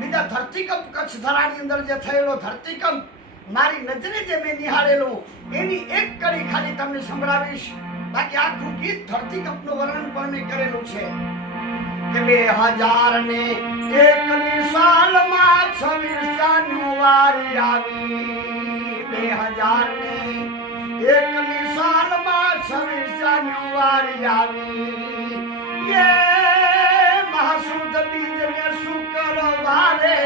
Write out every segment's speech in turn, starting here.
બીજા ધરતીકંપ કચ્છ ધરાની અંદર જે થયેલો ધરતીકંપ મારી નજરે જે મેં નિહાળેલો એની એક કડી ખાલી તમને સંભળાવીશ. બાકી આખું ગીત ધરતીકંપનું વર્ણન પણ મેં કરેલું છે કે 2001ની સાલમાં 26 જાન્યુઆરી આવી. 2001ની સાલમાં 26 જાન્યુઆરી આવી. એ મહાસુદ બીજને શુક્રવારે,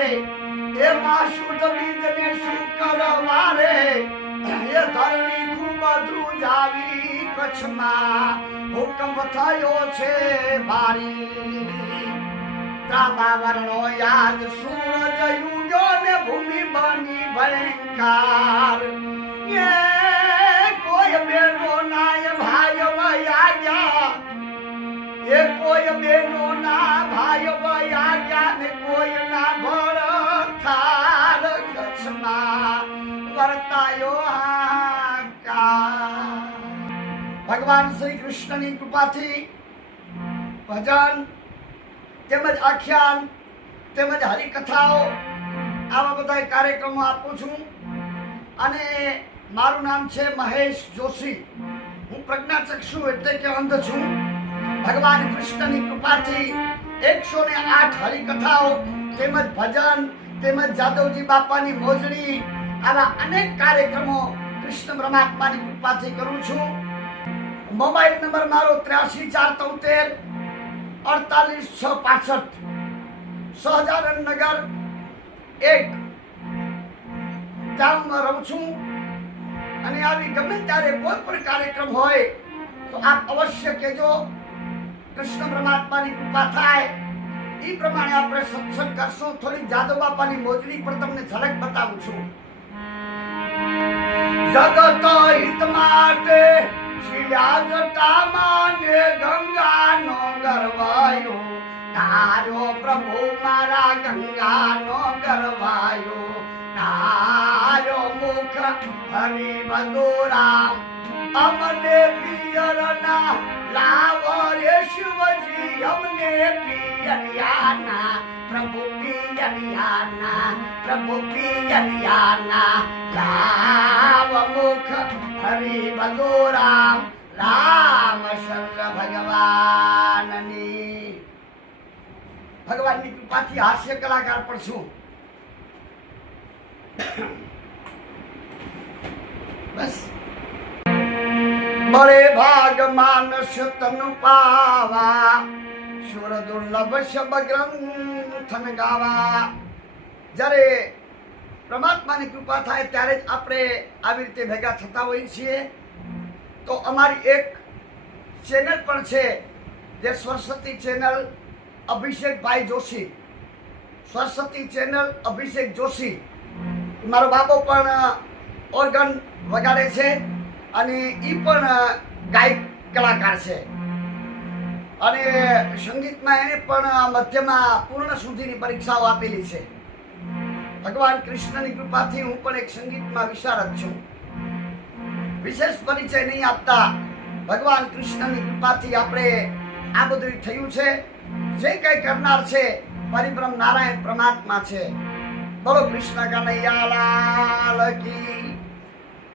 એ મહાસુદ બીજને શુક્રવારે એ ધરણી ખૂબ ધ્રુજાવી. કચ્છમાં હુકમ થયો છે ભારી. ત્રાંબા વર્ણો યાદ સૂરજ ઉગ્યો ને ભૂમિ બની ભયંકર. એ કોઈ બેનો ના ભાઈ વયા ગયા, એ કોઈ બેનો ના ભાઈ વયા ગયા ને કોઈ ના ભર થાર. કચ્છમાં વર્તાયો હાહાકાર. ભગવાન શ્રી કૃષ્ણની કૃપાથી ભજન તેમજ આખ્યાન તેમજ હરિકથાઓ આવા બધા કાર્યક્રમો આપું છું. અને મારું નામ છે મહેશ જોશી. હું પ્રજ્ઞાચક્ષુ એટલે કે અંધ છું. ભગવાન કૃષ્ણની કૃપાથી 108 હરિકથાઓ તેમજ ભજન તેમજ જાદવજી બાપાની મોજડી આવા અનેક કાર્યક્રમો કૃષ્ણ પરમાત્માની કૃપાથી કરું છું. મોબાઈલ નંબર મારો 83 473 48 665 સહજાનંદનગર 1 ગામમાં રહું છું. અને આવી ગમે ત્યારે કોઈ પણ કાર્યક્રમ હોય તો આપ અવશ્ય કહેજો. કૃષ્ણ પરમાત્માની કૃપા થાય એ પ્રમાણે આપણે સત્સંગ કરશું. થોડી જાદવ બાપાની મોજડી પણ તમને ઝલક બતાવું છું. જગત હિત માટે શિલાજટામાં ને ગંગાનો ગરવાયો. તારો પ્રભુ મારા ગંગાનો ગરવાયો. તારો મુખ હરિ મધુરામ અમને પિયરના લાવો રે શિવજી. અમને પિયરિયાના પ્રભુ પિયરિયાના પ્રભુ પિયરિયાના લાવ મુખ હરિ મધુરામ. રામચંદ્ર ભગવાનની ભગવાનની કૃપાથી હાસ્ય કલાકાર પણ છું. બસ બળે ભાગ માનસ તનુ પાવા. સુર દુર્લભ શબ ગ્રંથન ગાવા. જ્યારે પરમાત્માની કૃપા થાય ત્યારે જ આપણે આવી રીતે ભેગા થતા હોઈએ છીએ. તો અમારી એક ચેનલ પણ છે જે સરસ્વતી ચેનલ અભિષેકભાઈ જોશી. સરસ્વતી ચેનલ અભિષેક જોશી. મારો બાપો પણ ઓર્ગન વગાડે છે અને એ પણ ગાયક કલાકાર છે. અને સંગીતમાં એને પણ મધ્યમાં પૂર્ણ સુધીની પરીક્ષાઓ આપેલી છે. ભગવાન કૃષ્ણની કૃપાથી હું પણ એક સંગીતમાં વિશારદ છું. વિશેષ પરિચય નહીં આપતા ભગવાન કૃષ્ણની કૃપાથી આપણે આ બધું થયું છે. જે કંઈ કરનાર છે પરિબ્રહ્મ નારાયણ પરમાત્મા છે. બોલો કૃષ્ણ કનૈયા લાલ કી